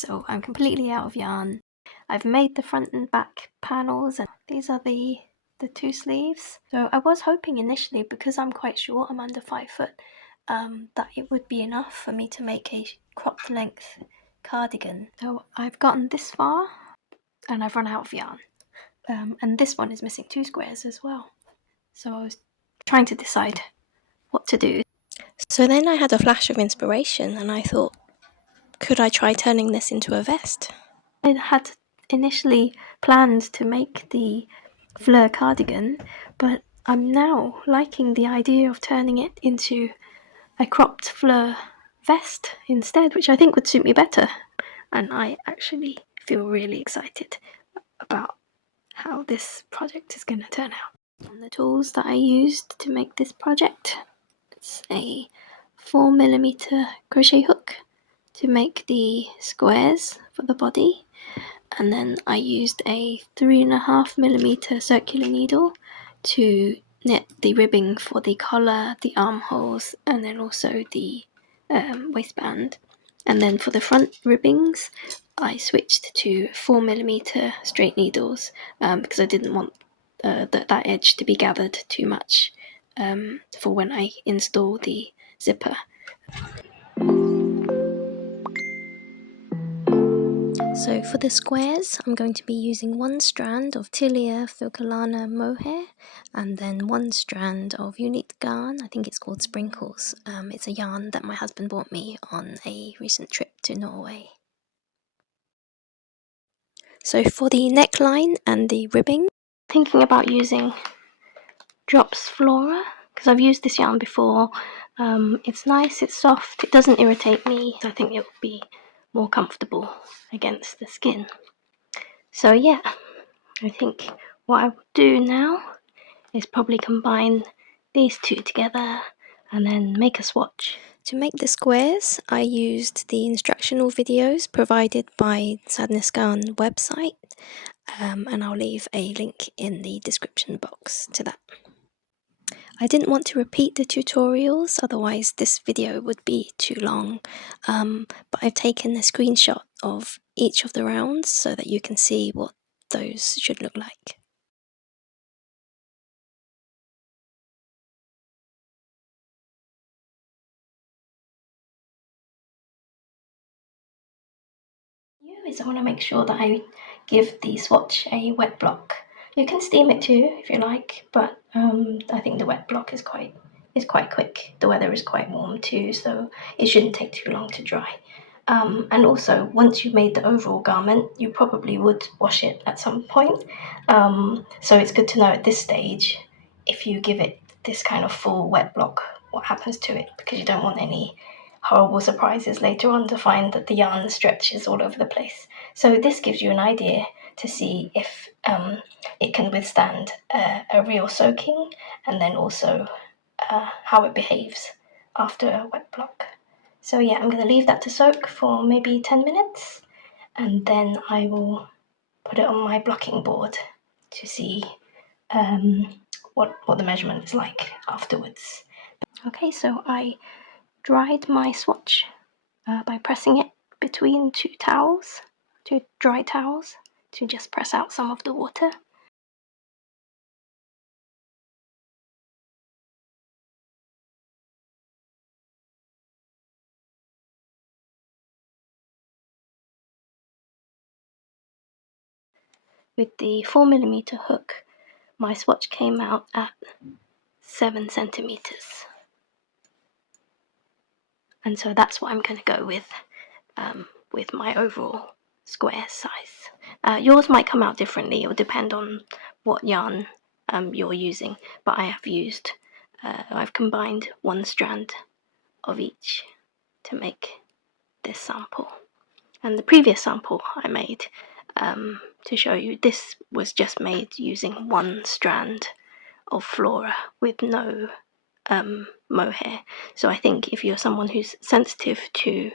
So I'm completely out of yarn. I've made the front and back panels, and these are the two sleeves. So I was hoping initially, because I'm quite short, I'm under 5 foot, that it would be enough for me to make a cropped length cardigan. So I've gotten this far and I've run out of yarn. And this one is missing 2 squares as well. So I was trying to decide what to do. So then I had a flash of inspiration and I thought, could I try turning this into a vest? I had initially planned to make the FLEUR cardigan, but I'm now liking the idea of turning it into a cropped FLEUR vest instead, which I think would suit me better. And I actually feel really excited about how this project is going to turn out. And the tools that I used to make this project, it's a 4mm crochet hook to make the squares for the body, and then I used a 3.5mm circular needle to knit the ribbing for the collar, the armholes, and then also the waistband. And then for the front ribbings, I switched to 4mm straight needles because I didn't want that edge to be gathered too much for when I install the zipper. So for the squares, I'm going to be using 1 strand of Tilia Filcolana Mohair and then 1 strand of Unikt Garn. I think it's called Sprinkles. It's a yarn that my husband bought me on a recent trip to Norway. So for the neckline and the ribbing, thinking about using Drops Flora, because I've used this yarn before. It's nice, it's soft, it doesn't irritate me. I think it will be more comfortable against the skin. So yeah, I think what I will do now is probably combine these two together and then make a swatch. To make the squares, I used the instructional videos provided by Sandnes website, and I'll leave a link in the description box to that. I didn't want to repeat the tutorials, otherwise this video would be too long, but I've taken a screenshot of each of the rounds so that you can see what those should look like. Is I want to make sure that I give the swatch a wet block. You can steam it too if you like, but I think the wet block is quite quick. The weather is quite warm too, so it shouldn't take too long to dry. And also, once you've made the overall garment, you probably would wash it at some point. So it's good to know at this stage, if you give it this kind of full wet block, what happens to it, because you don't want any horrible surprises later on to find that the yarn stretches all over the place. So this gives you an idea to see if it can withstand a real soaking, and then also how it behaves after a wet block. So yeah, I'm going to leave that to soak for maybe 10 minutes, and then I will put it on my blocking board to see what the measurement is like afterwards. Okay, so I dried my swatch by pressing it between 2 dry towels, to just press out some of the water. With the 4mm hook, my swatch came out at 7 centimeters. And so that's what I'm going to go with my overall square size. Yours might come out differently, it will depend on what yarn you're using, but I have used, I've combined 1 strand of each to make this sample. And the previous sample I made, to show you, this was just made using 1 strand of Flora with no mohair. So I think if you're someone who's sensitive to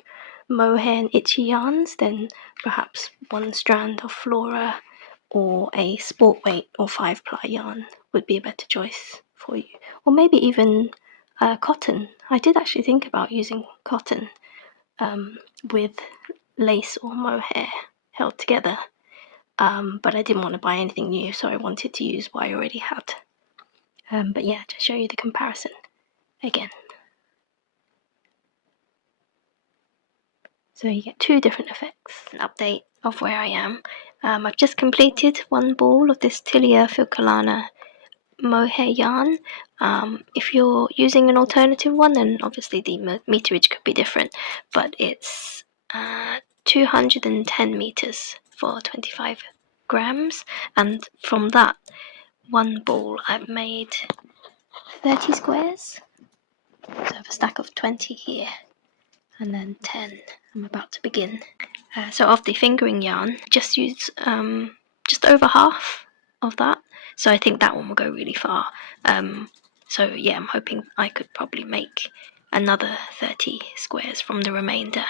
mohair and itchy yarns, then perhaps 1 strand of Flora or a sport weight or 5-ply yarn would be a better choice for you. Or maybe even cotton. I did actually think about using cotton with lace or mohair held together, but I didn't want to buy anything new, so I wanted to use what I already had. But yeah, to show you the comparison again. So you get two different effects. An update of where I am. I've just completed one ball of this Tilia Filcolana Mohair yarn. If you're using an alternative one, then obviously the meterage could be different, but it's 210 meters for 25 grams, and from that one ball I've made 30 squares. So I have a stack of 20 here, and then 10 I'm about to begin. So of the fingering yarn, just use just over half of that, so I think that one will go really far. So yeah, I'm hoping I could probably make another 30 squares from the remainder,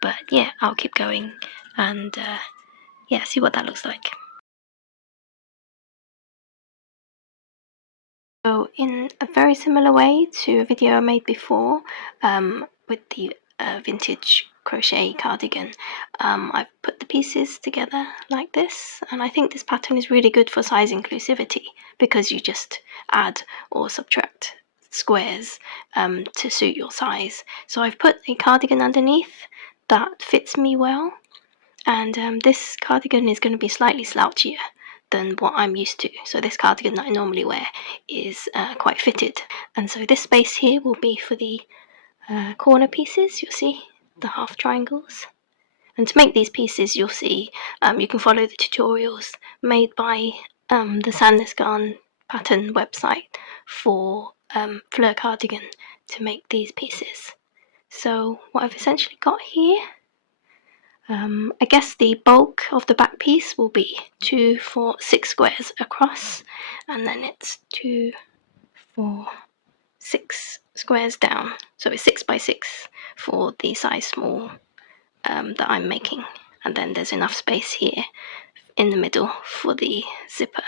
but yeah, I'll keep going and yeah, see what that looks like. So in a very similar way to a video I made before with the vintage crochet cardigan, I've put the pieces together like this, and I think this pattern is really good for size inclusivity because you just add or subtract squares to suit your size. So I've put a cardigan underneath that fits me well, and this cardigan is going to be slightly slouchier than what I'm used to. So this cardigan that I normally wear is quite fitted, and so this space here will be for the corner pieces. You'll see the half triangles, and to make these pieces you'll see you can follow the tutorials made by the Sandnes Garn pattern website for FLEUR Cardigan to make these pieces. So what I've essentially got here, I guess the bulk of the back piece will be 2, 4, 6 squares across, and then it's 2, 4, 6 squares down. So it's 6 by 6 for the size small that I'm making, and then there's enough space here in the middle for the zipper.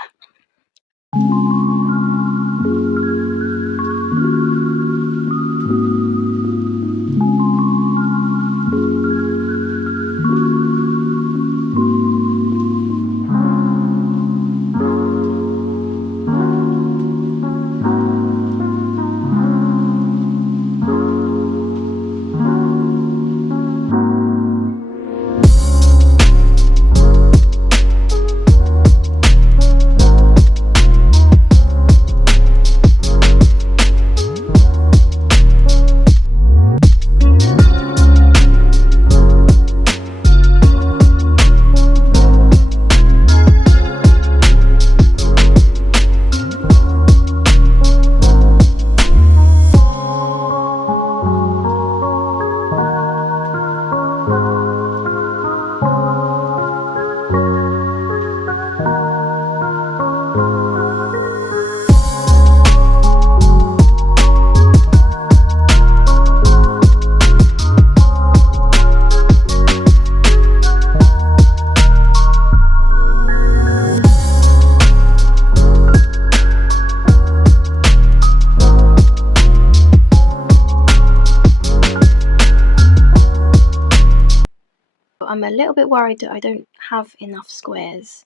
I'm a little bit worried that I don't have enough squares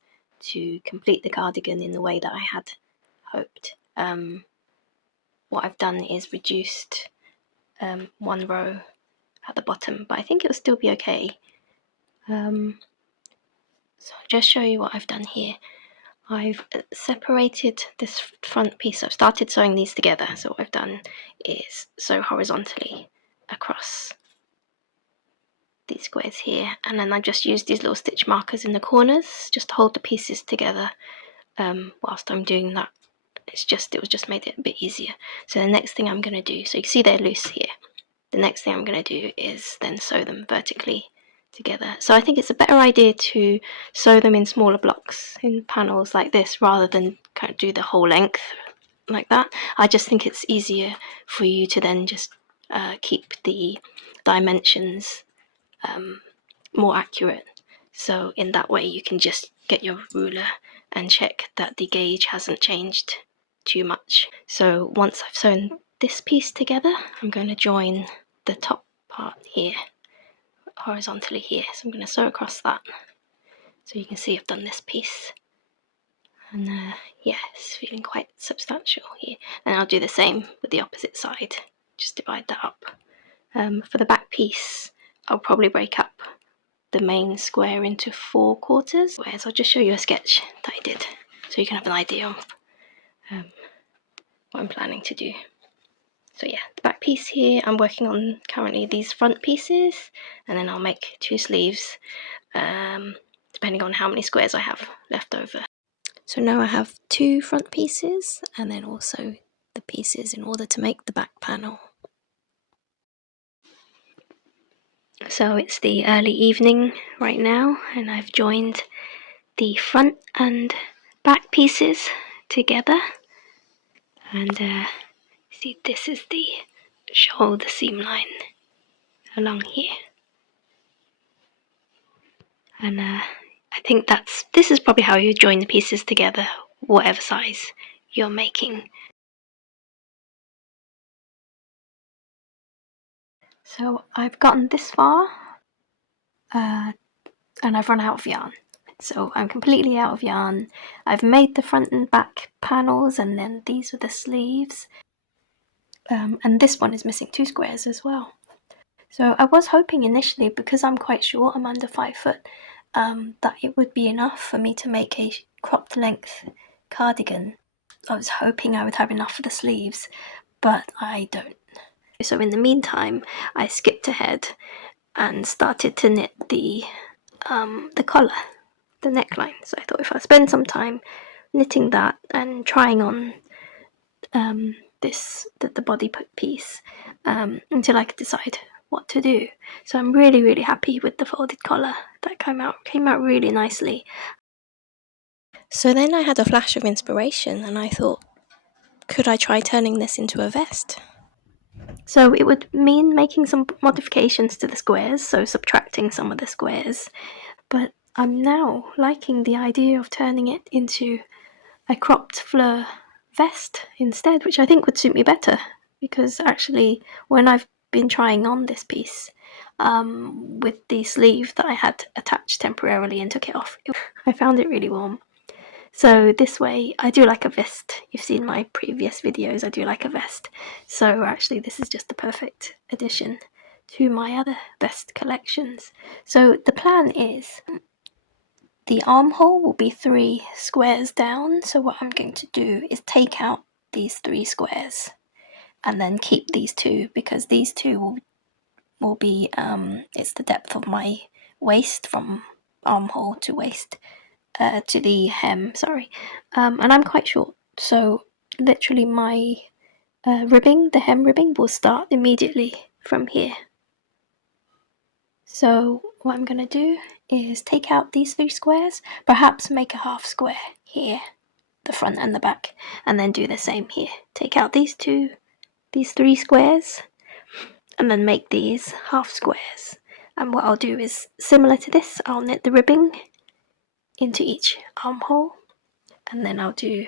to complete the cardigan in the way that I had hoped. What I've done is reduced one row at the bottom, but I think it'll still be okay. So I'll just show you what I've done here. I've separated this front piece. I've started sewing these together, so what I've done is sew horizontally across these squares here, and then I just used these little stitch markers in the corners just to hold the pieces together whilst I'm doing that. It was just made it a bit easier. So the next thing I'm going to do, so you can see they're loose here, the next thing I'm going to do is then sew them vertically together. So I think it's a better idea to sew them in smaller blocks, in panels like this, rather than kind of do the whole length like that. I just think it's easier for you to then just keep the dimensions more accurate. So in that way you can just get your ruler and check that the gauge hasn't changed too much. So once I've sewn this piece together, I'm going to join the top part here horizontally here. So I'm going to sew across that so you can see I've done this piece. And yeah, it's feeling quite substantial here. And I'll do the same with the opposite side, just divide that up. For the back piece, I'll probably break up the main square into 4 quarters. Whereas I'll just show you a sketch that I did so you can have an idea of what I'm planning to do. So yeah, the back piece here, I'm working on currently these front pieces, and then I'll make 2 sleeves depending on how many squares I have left over. So now I have 2 front pieces and then also the pieces in order to make the back panel. So it's the early evening right now, and I've joined the front and back pieces together, and see, this is the shoulder seam line along here, and I think this is probably how you join the pieces together, whatever size you're making. So I've gotten this far, and I've run out of yarn. So I'm completely out of yarn. I've made the front and back panels, and then these are the sleeves. And this one is missing 2 squares as well. So I was hoping initially, because I'm quite short, I'm under 5 foot, that it would be enough for me to make a cropped length cardigan. I was hoping I would have enough for the sleeves, but I don't. So in the meantime, I skipped ahead and started to knit the collar, the neckline. So I thought if I spend some time knitting that and trying on the body piece until I could decide what to do. So I'm really happy with the folded collar. That came out really nicely. So then I had a flash of inspiration and I thought, could I try turning this into a vest? So it would mean making some modifications to the squares, so subtracting some of the squares, but I'm now liking the idea of turning it into a cropped fleur vest instead, which I think would suit me better, because actually when I've been trying on this piece with the sleeve that I had attached temporarily and took it off, I found it really warm. So this way, I do like a vest. You've seen my previous videos, I do like a vest. So actually this is just the perfect addition to my other vest collections. So the plan is, the armhole will be 3 squares down. So what I'm going to do is take out these 3 squares and then keep these 2, because these 2 will be, it's the depth of my waist from armhole to waist. To the hem, sorry, and I'm quite short, so literally my ribbing, the hem ribbing, will start immediately from here. So what I'm going to do is take out these 3 squares, perhaps make a half square here, the front and the back, and then do the same here. Take out these 3 squares, and then make these half squares. And what I'll do is, similar to this, I'll knit the ribbing into each armhole, and then I'll do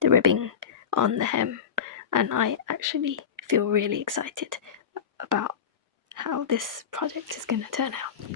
the ribbing on the hem. And I actually feel really excited about how this project is going to turn out.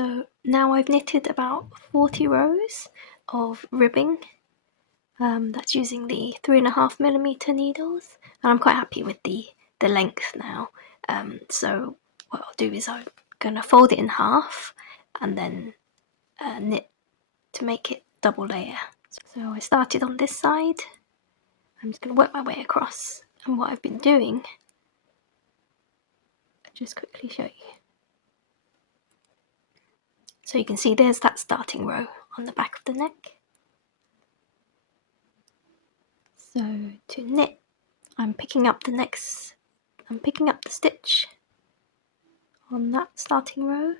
So now I've knitted about 40 rows of ribbing. That's using the 3.5mm needles, and I'm quite happy with the length now. So what I'll do is I'm gonna fold it in half and then knit to make it double layer. So I started on this side. I'm just gonna work my way across, and what I've been doing, I'll just quickly show you. So you can see there's that starting row on the back of the neck. So to knit, I'm picking up the stitch on that starting row,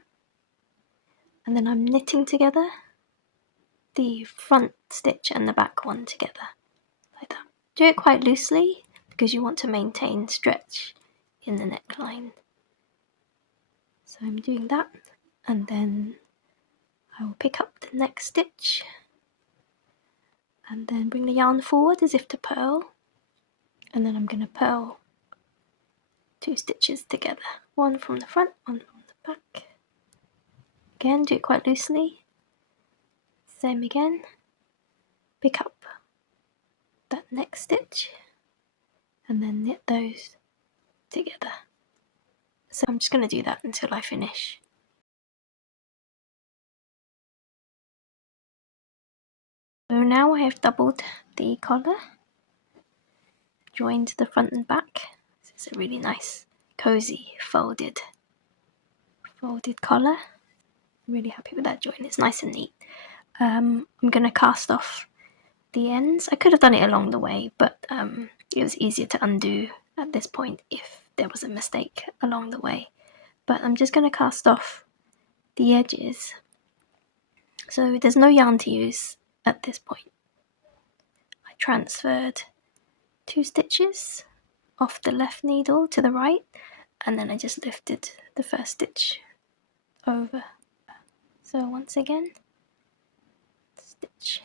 and then I'm knitting together the front stitch and the back one together, like that. Do it quite loosely because you want to maintain stretch in the neckline. So I'm doing that, and then I will pick up the next stitch and then bring the yarn forward as if to purl, and then I'm going to purl 2 stitches together, one from the front, one from the back. Again, do it quite loosely. Same again. Pick up that next stitch and then knit those together. So I'm just going to do that until I finish. So now I have doubled the collar, joined the front and back. This is a really nice, cozy, folded collar. I'm really happy with that join. It's nice and neat. I'm going to cast off the ends. I could have done it along the way, but it was easier to undo at this point if there was a mistake along the way. But I'm just going to cast off the edges. So there's no yarn to use at this point. I transferred 2 stitches off the left needle to the right, and then I just lifted the first stitch over. So once again, stitch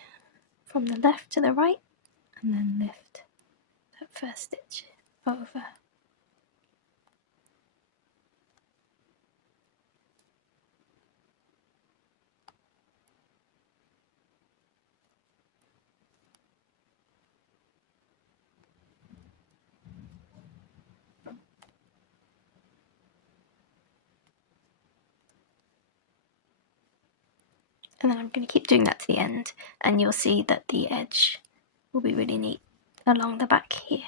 from the left to the right, and then lift that first stitch over. And then I'm going to keep doing that to the end, and you'll see that the edge will be really neat along the back here.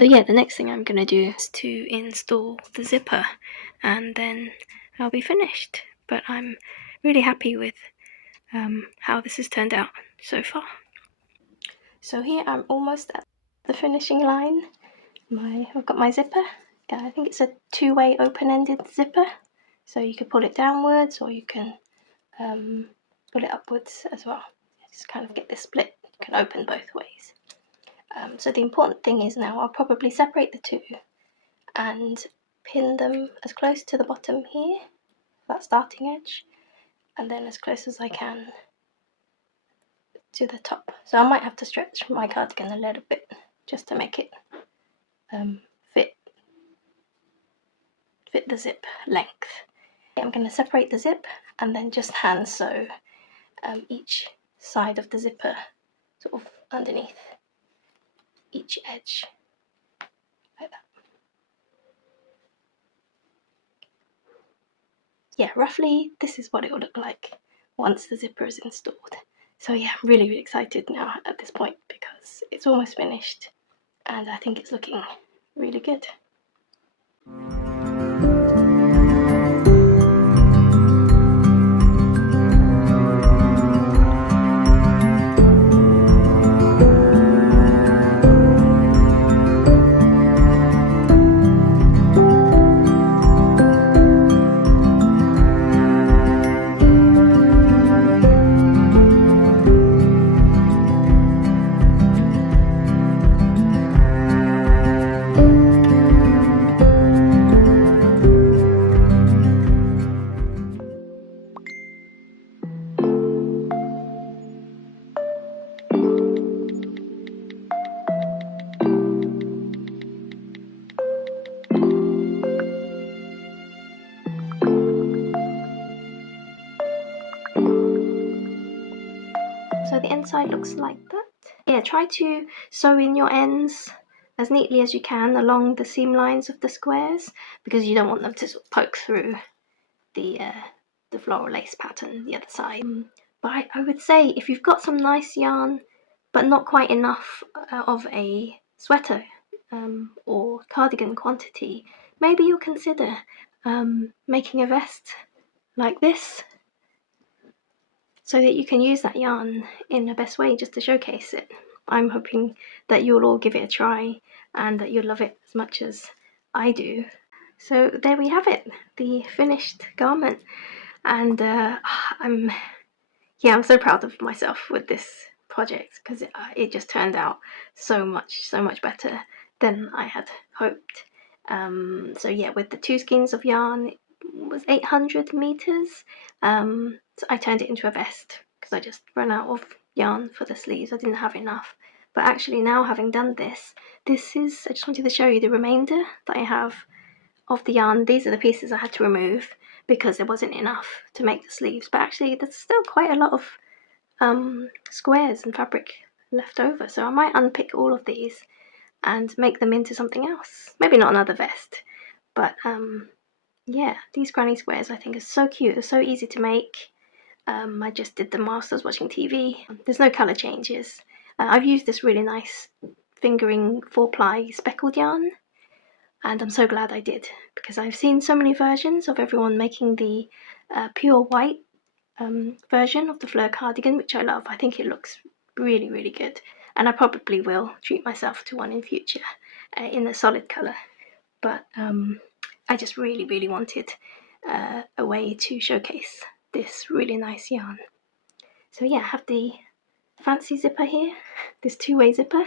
So yeah, the next thing I'm going to do is to install the zipper, and then I'll be finished. But I'm really happy with how this has turned out so far. So here I'm almost at the finishing line. I've got my zipper. I think it's a 2-way open-ended zipper, so you can pull it downwards or you can pull it upwards as well. Just kind of get this split. You can open both ways. So the important thing is now I'll probably separate the two and pin them as close to the bottom here, that starting edge, and then as close as I can to the top. So I might have to stretch my cardigan a little bit just to make it fit the zip length. I'm going to separate the zip and then just hand sew each side of the zipper sort of underneath each edge like that. Yeah, roughly this is what it will look like once the zipper is installed. So yeah, I'm really excited now at this point because it's almost finished and I think it's looking really good. So the inside looks like that. Yeah, try to sew in your ends as neatly as you can along the seam lines of the squares because you don't want them to sort of poke through the floral lace pattern the other side. But I would say if you've got some nice yarn but not quite enough of a sweater or cardigan quantity, maybe you'll consider making a vest like this, so that you can use that yarn in the best way just to showcase it. I'm hoping that you'll all give it a try and that you'll love it as much as I do. So there we have it, the finished garment, and I'm so proud of myself with this project because it just turned out so much better than I had hoped. So yeah, with the 2 skeins of yarn, it was 800 meters. So I turned it into a vest because I just ran out of yarn for the sleeves. I didn't have enough. But actually now, having done this is, I just wanted to show you the remainder that I have of the yarn. These are the pieces I had to remove because there wasn't enough to make the sleeves. But actually there's still quite a lot of squares and fabric left over. So I might unpick all of these and make them into something else. Maybe not another vest, but yeah, these granny squares I think are so cute. They're so easy to make. I just did them whilst I was watching TV. There's no colour changes. I've used this really nice fingering 4-ply speckled yarn, and I'm so glad I did because I've seen so many versions of everyone making the pure white version of the FLEUR cardigan, which I love. I think it looks really good, and I probably will treat myself to one in future in a solid colour. But I just really wanted a way to showcase this really nice yarn. So yeah, I have the fancy zipper here, this 2-way zipper.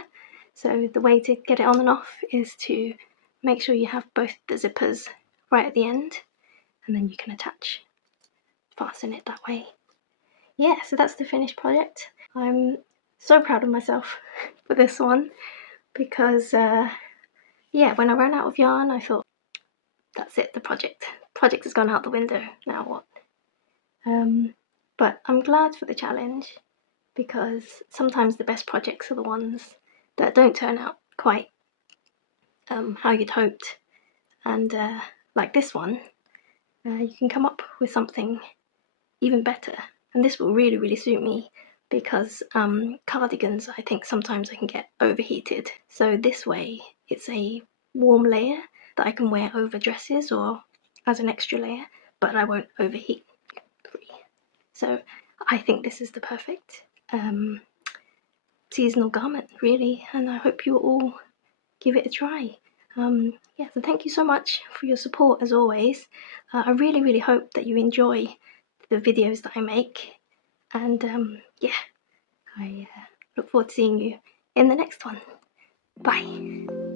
So the way to get it on and off is to make sure you have both the zippers right at the end, and then you can fasten it that way. Yeah, so that's the finished project. I'm so proud of myself for this one because yeah, when I ran out of yarn I thought, that's it, the project has gone out the window, now what? But I'm glad for the challenge because sometimes the best projects are the ones that don't turn out quite how you'd hoped, and like this one, you can come up with something even better, and this will really suit me because cardigans, I think sometimes I can get overheated, so this way it's a warm layer that I can wear over dresses or as an extra layer, but I won't overheat. So I think this is the perfect seasonal garment, really, and I hope you all give it a try. Yeah, so thank you so much for your support as always. I really hope that you enjoy the videos that I make, and yeah, I look forward to seeing you in the next one. Bye.